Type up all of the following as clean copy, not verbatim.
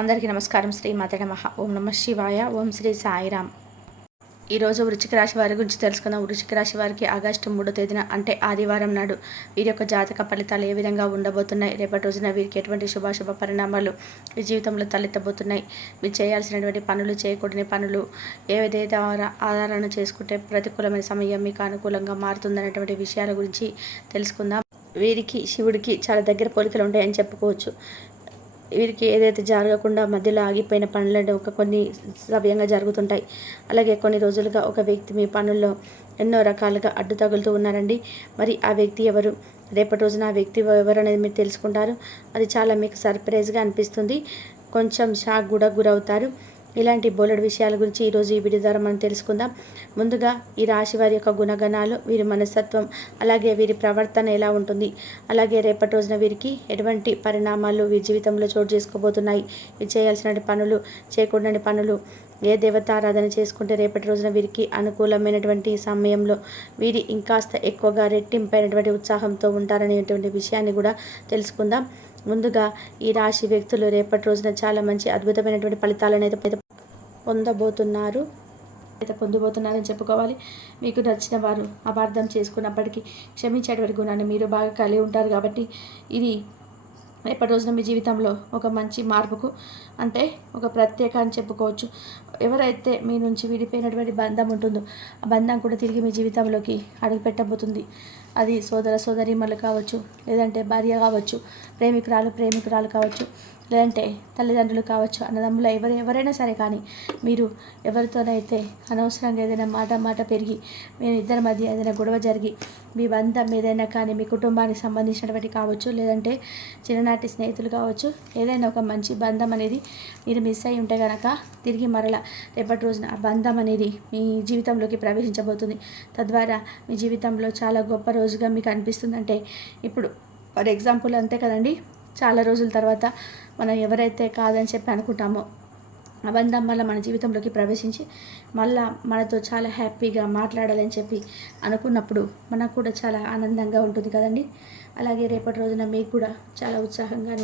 అందరికీ నమస్కారం. శ్రీ మాతే నమః. ఓం నమః శివాయ. ఓం శ్రీ సాయిరామ్. ఈరోజు వృశ్చిక రాశి వారి గురించి తెలుసుకుందాం. వృశ్చిక రాశి వారికి ఆగస్టు 3వ తేదీన అంటే ఆదివారం నాడు వీరి యొక్క జాతక ఫలితాలు ఏ విధంగా ఉండబోతున్నాయి, రేపటి రోజున వీరికి ఎటువంటి శుభాశుభ పరిణామాలు ఈ జీవితంలో తలెత్తబోతున్నాయి, మీరు చేయాల్సినటువంటి పనులు, చేయకూడని పనులు ఏదైతే ఆధారణ చేసుకుంటే ప్రతికూలమైన సమయం మీకు అనుకూలంగా మారుతుందనేటువంటి విషయాల గురించి తెలుసుకుందాం. వీరికి శివుడికి చాలా దగ్గర పోలికలు ఉంటాయని చెప్పుకోవచ్చు. వీరికి ఏదైతే జరగకుండా మధ్యలో ఆగిపోయిన పనులు కొన్ని సవ్యంగా జరుగుతుంటాయి. అలాగే కొన్ని రోజులుగా ఒక వ్యక్తి మీ పనుల్లో ఎన్నో రకాలుగా అడ్డు తగులుతూ ఉన్నారండి. మరి ఆ వ్యక్తి ఎవరు, రేపటి రోజున ఆ వ్యక్తి ఎవరు అనేది మీరు తెలుసుకుంటారు. అది చాలా మీకు సర్ప్రైజ్గా అనిపిస్తుంది. కొంచెం షాక్ కూడా గురవుతారు. ఇలాంటి బోలెడు విషయాల గురించి ఈరోజు ఈ వీడియో ద్వారా మనం తెలుసుకుందాం. ముందుగా ఈ రాశి వారి యొక్క గుణగణాలు, వీరి మనస్తత్వం, అలాగే వీరి ప్రవర్తన ఎలా ఉంటుంది, అలాగే రేపటి రోజున వీరికి ఎటువంటి పరిణామాలు వీరి జీవితంలో చోటు చేసుకోబోతున్నాయి, వీరు చేయాల్సిన పనులు, చేయకూడని పనులు, ఏ దేవతారాధన చేసుకుంటే రేపటి రోజున వీరికి అనుకూలమైనటువంటి సమయంలో వీరి ఇంకాస్త ఎక్కువగా రెట్టింపైనటువంటి ఉత్సాహంతో ఉంటారనేటువంటి విషయాన్ని కూడా తెలుసుకుందాం. ముందుగా ఈ రాశి వ్యక్తులు రేపటి రోజున చాలా మంచి అద్భుతమైనటువంటి ఫలితాలను అయితే పొందబోతున్నారని చెప్పుకోవాలి. మీకు నచ్చిన వారు అపార్థం చేసుకున్నప్పటికీ క్షమించేటువంటి గుణాన్ని మీరు బాగా కలిగి ఉంటారు. కాబట్టి ఇది రేపటి రోజున మీ జీవితంలో ఒక మంచి మార్పుకు అంటే ఒక ప్రత్యేక అని చెప్పుకోవచ్చు. ఎవరైతే మీ నుంచి విడిపోయినటువంటి బంధం ఉంటుందో ఆ బంధం కూడా తిరిగి మీ జీవితంలోకి అడుగుపెట్టబోతుంది. అది సోదర సోదరీమణులు కావచ్చు, లేదంటే భార్య కావచ్చు, ప్రేమికురాలు కావచ్చు, లేదంటే తల్లిదండ్రులు కావచ్చు, అన్నదమ్ములు ఎవరైనా సరే. కానీ మీరు ఎవరితోనైతే అనవసరంగా ఏదైనా మాట పెరిగి మీ ఇద్దరి మధ్య ఏదైనా గొడవ జరిగి మీ బంధం ఏదైనా కానీ మీ కుటుంబానికి సంబంధించినటువంటి కావచ్చు, లేదంటే చిన్ననాటి స్నేహితులు కావచ్చు, ఏదైనా ఒక మంచి బంధం అనేది మీరు మిస్ అయి ఉంటే కనుక తిరిగి మరలా రేపటి రోజున ఆ బంధం అనేది మీ జీవితంలోకి ప్రవేశించబోతుంది. తద్వారా మీ జీవితంలో చాలా గొప్ప రోజుగా మీకు అనిపిస్తుందంటే, ఇప్పుడు ఫర్ ఎగ్జాంపుల్ అంతే కదండి, చాలా రోజుల తర్వాత మనం ఎవరైతే కాదని చెప్పి అనుకుంటామో ఆ బంధం వల్ల మన జీవితంలోకి ప్రవేశించి మళ్ళా మనతో చాలా హ్యాపీగా మాట్లాడాలని చెప్పి అనుకున్నప్పుడు మనకు కూడా చాలా ఆనందంగా ఉంటుంది కదండి. అలాగే రేపటి రోజున మీకు కూడా చాలా ఉత్సాహంగా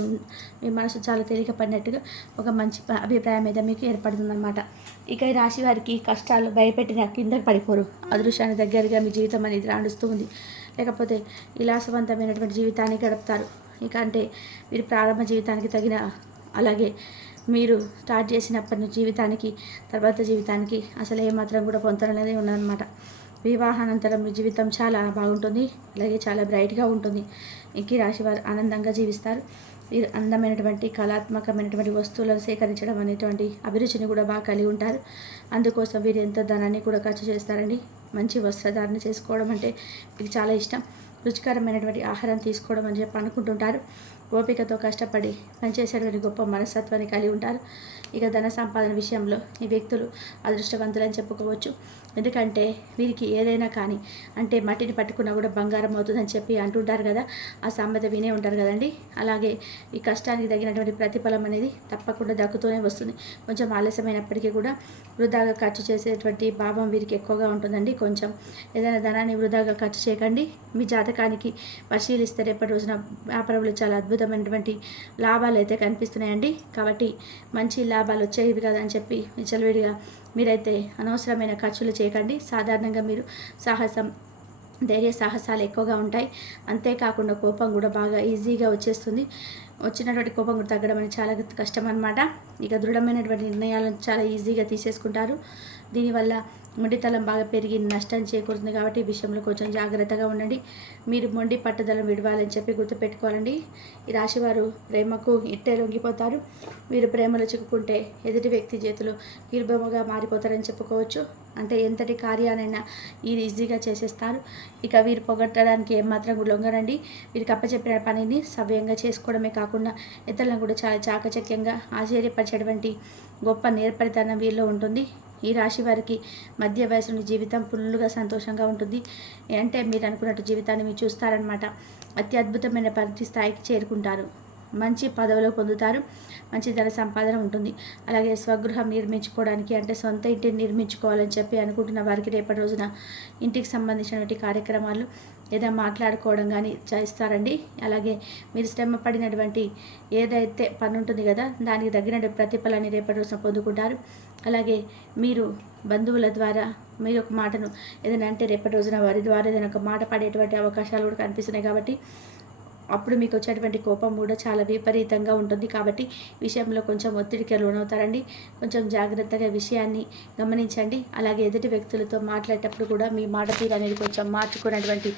మీ మనసు చాలా తేలిక పడినట్టుగా ఒక మంచి అభిప్రాయం అయితే మీకు ఏర్పడుతుందన్నమాట. ఇక ఈ రాశి వారికి కష్టాలు భయపెట్టిన కిందకి పడిపోరు. అదృష్టానికి దగ్గరగా మీ జీవితం అనేది రాణిస్తూ ఉంది. లేకపోతే విలాసవంతమైనటువంటి జీవితాన్ని గడుపుతారు. ఇక అంటే మీరు ప్రారంభ జీవితానికి తగిన, అలాగే మీరు స్టార్ట్ చేసినప్పటి నుంచి జీవితానికి తర్వాత జీవితానికి అసలు ఏమాత్రం కూడా పొంతన అనేది ఉన్నదన్నమాట. వివాహానంతరం మీ జీవితం చాలా బాగుంటుంది, అలాగే చాలా బ్రైట్గా ఉంటుంది. ఈ రాశి వారు ఆనందంగా జీవిస్తారు. వీరు అందమైనటువంటి కళాత్మకమైనటువంటి వస్తువులను సేకరించడం అనేటువంటి అభిరుచిని కూడా బాగా కలిగి ఉంటారు. అందుకోసం వీరు ఎంతో ధనాన్ని కూడా ఖర్చు చేస్తారండి. మంచి వస్త్రధారణ చేసుకోవడం అంటే మీకు చాలా ఇష్టం. రుచికరమైనటువంటి ఆహారం తీసుకోవడం అని చెప్పి అనుకుంటుంటారు. ఓపికతో కష్టపడి పనిచేసేటువంటి గొప్ప మనస్తత్వాన్ని కలిగి ఉంటారు. ఇక ధన సంపాదన విషయంలో ఈ వ్యక్తులు అదృష్టవంతులని చెప్పుకోవచ్చు. ఎందుకంటే వీరికి ఏదైనా కానీ అంటే మట్టిని పట్టుకున్నా కూడా బంగారం అవుతుందని చెప్పి అంటుంటారు కదా, ఆ సామెత వినే ఉంటారు కదండి. అలాగే ఈ కష్టానికి తగినటువంటి ప్రతిఫలం అనేది తప్పకుండా దక్కుతూనే వస్తుంది. కొంచెం ఆలస్యమైనప్పటికీ కూడా వృధాగా ఖర్చు చేసేటువంటి భావం వీరికి ఎక్కువగా ఉంటుందండి. కొంచెం ఏదైనా ధనాన్ని వృధాగా ఖర్చు చేయకండి. మీ జాతకానికి పరిశీలిస్తే రేపటి రోజున వ్యాపారంలో చాలా అద్భుతమైనటువంటి లాభాలు అయితే కనిపిస్తున్నాయండి. కాబట్టి మంచి లాభాలు వచ్చేవి కదా అని చెప్పి విచ్చలవిడిగా మీరైతే అనవసరమైన ఖర్చులు చేయకండి. సాధారణంగా మీరు ధైర్య సాహసాలు ఎక్కువగా ఉంటాయి. అంతేకాకుండా కోపం కూడా బాగా ఈజీగా వచ్చేస్తుంది. వచ్చినటువంటి కోపం కూడా తగ్గడం అనేది చాలా కష్టం అన్నమాట. ఇక దృఢమైనటువంటి నిర్ణయాలను చాలా ఈజీగా తీసేసుకుంటారు. దీనివల్ల మొండితనం బాగా పెరిగి నష్టం చేకూరుతుంది. కాబట్టి ఈ విషయంలో కొంచెం జాగ్రత్తగా ఉండండి. మీరు మొండి పట్టుదలను విడవాలని చెప్పి గుర్తుపెట్టుకోవాలండి. ఈ రాశివారు ప్రేమకు ఇట్టే లొంగిపోతారు. మీరు ప్రేమలో చిక్కుకుంటే ఎదుటి వ్యక్తి చేతులు కీలుబొమ్మగా మారిపోతారని చెప్పుకోవచ్చు. అంటే ఎంతటి కార్యానైనా ఈజీగా చేసేస్తారు. ఇక వీరు పొగట్టడానికి ఏమాత్రం కూడా లొంగరండి. వీరికి అప్పచెప్పిన పనిని సవ్యంగా చేసుకోవడమే కాకుండా ఇతరులను కూడా చాలా చాకచక్యంగా ఆశ్చర్యపరిచేటువంటి గొప్ప నేర్పరితనం వీరిలో ఉంటుంది. ఈ రాశి వారికి మధ్య వయసుని జీవితం ఫుల్గా సంతోషంగా ఉంటుంది. అంటే మీరు అనుకున్నట్టు జీవితాన్ని మీరు చూస్తారనమాట. అత్యద్భుతమైన పరిధి స్థాయికి చేరుకుంటారు. మంచి పదవులు పొందుతారు. మంచి ధన సంపాదన ఉంటుంది. అలాగే స్వగృహం నిర్మించుకోవడానికి అంటే సొంత ఇంటిని నిర్మించుకోవాలని చెప్పి అనుకుంటున్న వారికి రేపటి రోజున ఇంటికి సంబంధించినటువంటి కార్యక్రమాలు ఏదో మాట్లాడుకోవడం కానీ చేస్తారండి. అలాగే మీరు శ్రమ పడినటువంటి ఏదైతే పని ఉంటుంది కదా, దానికి తగిన ప్రతిఫలాన్ని రేపటి రోజున పొందుకుంటారు. అలాగే మీరు బంధువుల ద్వారా మీరు ఒక మాటను ఏదైనా అంటే రేపటి రోజున వారి ద్వారా ఏదైనా ఒక మాట పడేటువంటి అవకాశాలు కూడా కనిపిస్తున్నాయి. కాబట్టి అప్పుడు మీకు వచ్చేటువంటి కోపం కూడా చాలా విపరీతంగా ఉంటుంది. కాబట్టి విషయంలో కొంచెం ఒత్తిడికి లోనవుతారండి. కొంచెం జాగ్రత్తగా విషయాన్ని గమనించండి. అలాగే ఎదుటి వ్యక్తులతో మాట్లాడేటప్పుడు కూడా మీ మాట తీరు అనేది కొంచెం మార్చుకునేటువంటి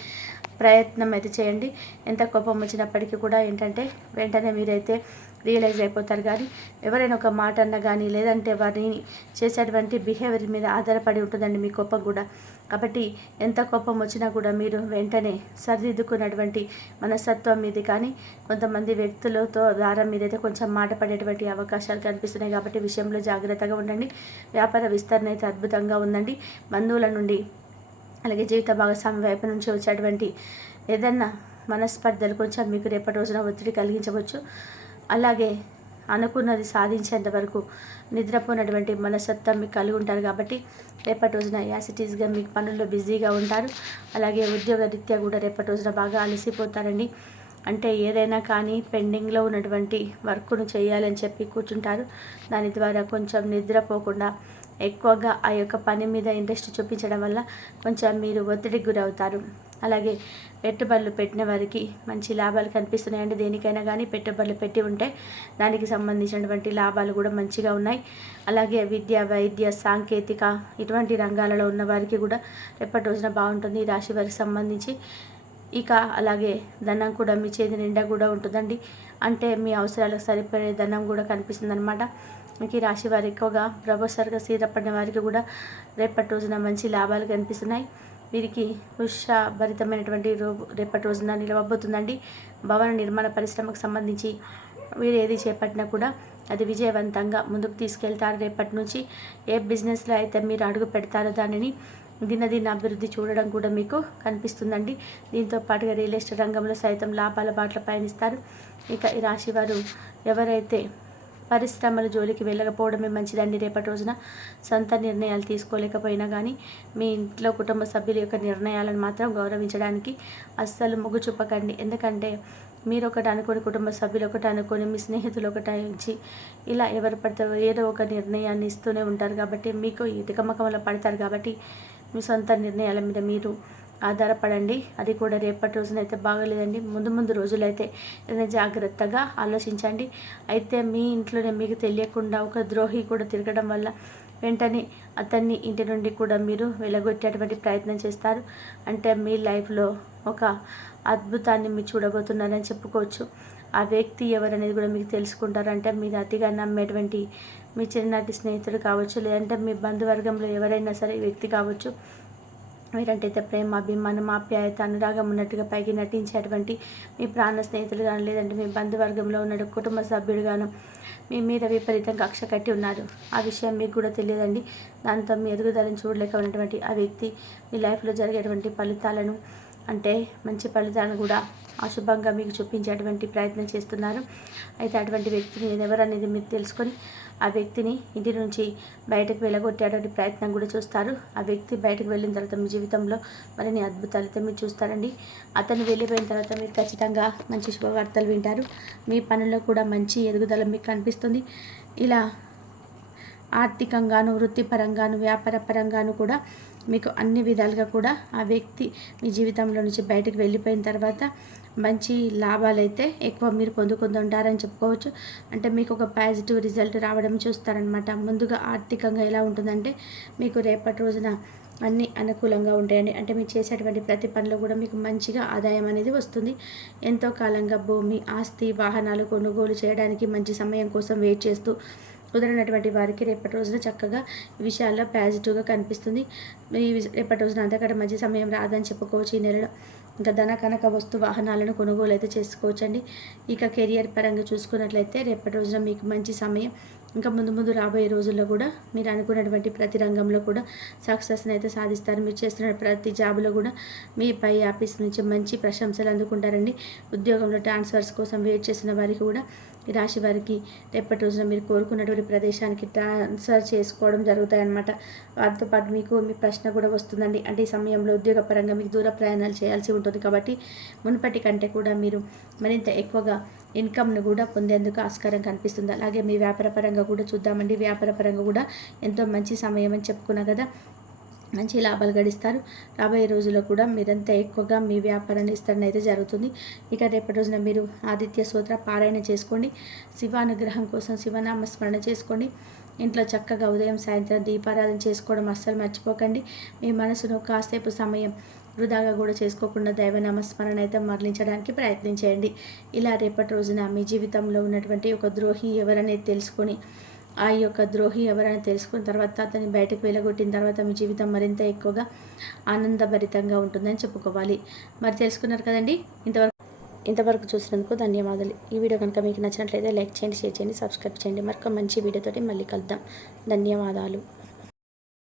ప్రయత్నం అయితే చేయండి. ఎంత కోపం వచ్చినప్పటికీ కూడా ఏంటంటే వెంటనే మీరైతే రియలైజ్ అయిపోతారు. కానీ ఎవరైనా ఒక మాట అన్నా కానీ లేదంటే వారిని చేసేటువంటి బిహేవియర్ మీద ఆధారపడి ఉంటుందండి మీ కోపం కూడా. కాబట్టి ఎంత కోపం వచ్చినా కూడా మీరు వెంటనే సరిదిద్దుకున్నటువంటి మనస్తత్వం మీది. కానీ కొంతమంది వ్యక్తులతో ద్వారా మీరైతే కొంచెం మాట పడేటువంటి అవకాశాలు కనిపిస్తున్నాయి. కాబట్టి విషయంలో జాగ్రత్తగా ఉండండి. వ్యాపార విస్తరణ అయితే అద్భుతంగా ఉందండి. బంధువుల నుండి అలాగే జీవిత భాగస్వామి వైపు నుంచి వచ్చేటువంటి ఏదన్నా మనస్పర్ధలు కొంచెం మీకు రేపటి రోజున ఒత్తిడి కలిగించవచ్చు. అలాగే అనుకున్నది సాధించేంత వరకు నిద్రపోయినటువంటి మనస్తత్వం మీకు కలిగి ఉంటారు. కాబట్టి రేపటి రోజున యాసిటీస్గా మీకు పనుల్లో బిజీగా ఉంటారు. అలాగే ఉద్యోగ రీత్యా కూడా రేపటి రోజున బాగా అలసిపోతారండి. అంటే ఏదైనా కానీ పెండింగ్లో ఉన్నటువంటి వర్క్ను చేయాలని చెప్పి కూర్చుంటారు. దాని ద్వారా కొంచెం నిద్రపోకుండా ఎక్కువగా ఆ యొక్క పని మీద ఇంట్రెస్ట్ చూపించడం వల్ల కొంచెం మీరు ఒత్తిడికి గురవుతారు. అలాగే పెట్టుబడులు పెట్టిన వారికి మంచి లాభాలు కనిపిస్తున్నాయండి. దేనికైనా కానీ పెట్టుబడులు పెట్టి ఉంటే దానికి సంబంధించినటువంటి లాభాలు కూడా మంచిగా ఉన్నాయి. అలాగే విద్య, వైద్య, సాంకేతిక ఇటువంటి రంగాలలో ఉన్న వారికి కూడా రేపటి రోజున బాగుంటుంది. ఈ రాశి వారికి సంబంధించి ఇక అలాగే ధనం కూడా మీ చేతి నిండా కూడా ఉంటుందండి. అంటే మీ అవసరాలకు సరిపడే ధనం కూడా కనిపిస్తుంది అనమాట. మీకు ఈ రాశి వారు ఎక్కువగా ప్రొఫెసర్గా స్థిరపడిన వారికి కూడా రేపటి రోజున మంచి లాభాలు కనిపిస్తున్నాయి. వీరికి ఉత్సాహభరితమైనటువంటి రేపటి రోజున నిలవబోతుందండి. భవన నిర్మాణ పరిశ్రమకు సంబంధించి వీరు ఏది చేపట్టినా కూడా అది విజయవంతంగా ముందుకు తీసుకెళ్తారు. రేపటి నుంచి ఏ బిజినెస్లో అయితే మీరు అడుగు పెడతారో దానిని దినదిన అభివృద్ధి చూడడం కూడా మీకు కనిపిస్తుందండి. దీంతో పాటుగా రియల్ ఎస్టేట్ రంగంలో సైతం లాభాల బాటలో పయనిస్తారు. ఇక ఈ రాశి వారు ఎవరైతే పరిశ్రమల జోలికి వెళ్ళకపోవడమే మంచిదండి. రేపటి రోజున సొంత నిర్ణయాలు తీసుకోలేకపోయినా కానీ మీ ఇంట్లో కుటుంబ సభ్యుల యొక్క నిర్ణయాలను మాత్రం గౌరవించడానికి అస్సలు మొగ్గు చూపకండి. ఎందుకంటే మీరు ఒకటి అనుకొని కుటుంబ సభ్యులు ఒకటి అనుకొని మీ స్నేహితులు ఒకటి ఇచ్చి ఇలా ఎవరు పడితే ఏదో ఒక నిర్ణయాన్ని ఇస్తూనే ఉంటారు. కాబట్టి మీకు ఈ తికమకంలో పడతారు. కాబట్టి మీ సొంత నిర్ణయాల మీద మీరు ఆధారపడండి. అది కూడా రేపటి రోజున అయితే బాగలేదండి. ముందు రోజులైతే ఏదైనా జాగ్రత్తగా ఆలోచించండి. అయితే మీ ఇంట్లోనే మీకు తెలియకుండా ఒక ద్రోహి కూడా తిరగడం వల్ల వెంటనే అతన్ని ఇంటి నుండి కూడా మీరు వెలగొట్టేటువంటి ప్రయత్నం చేస్తారు. అంటే మీ లైఫ్లో ఒక అద్భుతాన్ని మీరు చూడబోతున్నారని చెప్పుకోవచ్చు. ఆ వ్యక్తి ఎవరనేది కూడా మీకు తెలుసుకుంటారు. అంటే మీరు అతిగా నమ్మేటువంటి మీ చిన్ననాటి స్నేహితుడు కావచ్చు, లేదంటే మీ బంధువర్గంలో ఎవరైనా సరే వ్యక్తి కావచ్చు. మీరంటైతే ప్రేమ, అభిమానం, ఆప్యాయత, అనురాగం ఉన్నట్టుగా పైకి నటించేటువంటి మీ ప్రాణ స్నేహితులు కానీ లేదంటే మీ బంధువర్గంలో ఉన్న కుటుంబ సభ్యుడు గాను మీ మీద విపరీతంగా కక్ష కట్టి ఉన్నారు. ఆ విషయం మీకు కూడా తెలియదండి. దాంతో మీ ఎదుగుదలను చూడలేక ఉన్నటువంటి ఆ వ్యక్తి మీ లైఫ్లో జరిగేటువంటి ఫలితాలను అంటే మంచి ఫలితాలను కూడా అశుభంగా మీకు చూపించేటువంటి ప్రయత్నం చేస్తున్నారు. అయితే అటువంటి వ్యక్తిని ఎవరనేది మీరు తెలుసుకొని ఆ వ్యక్తిని ఇంటి నుంచి బయటకు వెళ్ళగొట్టేటువంటి ప్రయత్నం కూడా చూస్తారు. ఆ వ్యక్తి బయటకు వెళ్ళిన తర్వాత మీ జీవితంలో మరిన్ని అద్భుతాలు అయితే మీరు చూస్తారండి. అతను వెళ్ళిపోయిన తర్వాత మీరు ఖచ్చితంగా మంచి శుభవార్తలు వింటారు. మీ పనుల్లో కూడా మంచి ఎదుగుదల మీకు కనిపిస్తుంది. ఇలా ఆర్థికంగాను, వృత్తిపరంగాను, వ్యాపార పరంగాను కూడా మీకు అన్ని విధాలుగా కూడా ఆ వ్యక్తి మీ జీవితంలో నుంచి బయటకు వెళ్ళిపోయిన తర్వాత మంచి లాభాలు అయితే ఎక్కువ మీరు పొందుకుంటుంటారని చెప్పుకోవచ్చు. అంటే మీకు ఒక పాజిటివ్ రిజల్ట్ రావడం చూస్తారనమాట. ముందుగా ఆర్థికంగా ఎలా ఉంటుందంటే మీకు రేపటి రోజున అన్నీ అనుకూలంగా ఉంటాయండి. అంటే మీరు చేసేటువంటి ప్రతి పనిలో కూడా మీకు మంచిగా ఆదాయం అనేది వస్తుంది. ఎంతో కాలంగా భూమి, ఆస్తి, వాహనాలు కొనుగోలు చేయడానికి మంచి సమయం కోసం వెయిట్ చేస్తూ కుదిరినటువంటి వారికి రేపటి రోజున చక్కగా ఈ విషయాల్లో పాజిటివ్గా కనిపిస్తుంది. ఈ రేపటి రోజున అంతకంటే మంచి సమయం రాదని చెప్పుకోవచ్చు ఈ నెలలో. ఇంకా ధన కనక వస్తు వాహనాలను కొనుగోలు అయితే చేసుకోవచ్చండి. ఇక కెరియర్ పరంగా చూసుకున్నట్లయితే రేపటి రోజున మీకు మంచి సమయం. ఇంకా ముందు రాబోయే రోజుల్లో కూడా మీరు అనుకున్నటువంటి ప్రతి రంగంలో కూడా సక్సెస్ని అయితే సాధిస్తారు. మీరు చేస్తున్న ప్రతి జాబ్లో కూడా మీ పై ఆఫీస్ నుంచి మంచి ప్రశంసలు అందుకుంటారండి. ఉద్యోగంలో ట్రాన్స్ఫర్స్ కోసం వెయిట్ చేసిన వారికి కూడా ఈ రాశి వారికి రేపటి రోజున మీరు కోరుకున్నటువంటి ప్రదేశానికి ట్రాన్స్ఫర్ చేసుకోవడం జరుగుతాయన్నమాట. వాటితో పాటు మీకు మీ ప్రశ్న కూడా వస్తుందండి. అంటే ఈ సమయంలో ఉద్యోగపరంగా మీకు దూర ప్రయాణాలు చేయాల్సి ఉంటుంది కాబట్టి మునుపటి కంటే కూడా మీరు మరింత ఎక్కువగా ఇన్కమ్ను కూడా పొందేందుకు ఆస్కారం కనిపిస్తుంది. అలాగే మీ వ్యాపారపరంగా కూడా చూద్దామండి. వ్యాపారపరంగా కూడా ఎంతో మంచి సమయం అని చెప్పుకున్నా కదా, మంచి లాభాలు గడిస్తారు. రాబోయే రోజుల్లో కూడా మీరంతా ఎక్కువగా మీ వ్యాపారాన్ని విస్తరణ అయితే జరుగుతుంది. ఇక రేపటి రోజున మీరు ఆదిత్య స్తోత్ర పారాయణ చేసుకోండి. శివానుగ్రహం కోసం శివనామస్మరణ చేసుకోండి. ఇంట్లో చక్కగా ఉదయం సాయంత్రం దీపారాధన చేసుకోవడం అస్సలు మర్చిపోకండి. మీ మనసును కాసేపు సమయం వృధాగా కూడా చేసుకోకుండా దైవనామస్మరణ అయితే మరలించడానికి ప్రయత్నించేయండి. ఇలా రేపటి రోజున మీ జీవితంలో ఉన్నటువంటి ఒక ద్రోహి ఎవరనేది తెలుసుకొని ఆ యొక్క ద్రోహి ఎవరైనా తెలుసుకున్న తర్వాత అతన్ని బయటకు వెళ్ళగొట్టిన తర్వాత మీ జీవితం మరింత ఎక్కువగా ఆనందభరితంగా ఉంటుందని చెప్పుకోవాలి. మరి తెలుసుకున్నారు కదండి. ఇంతవరకు చూసినందుకు ధన్యవాదాలు. ఈ వీడియో కనుక మీకు నచ్చినట్లయితే లైక్ చేయండి, షేర్ చేయండి, సబ్స్క్రైబ్ చేయండి. మరొక మంచి వీడియోతోటి మళ్ళీ కలుద్దాం. ధన్యవాదాలు.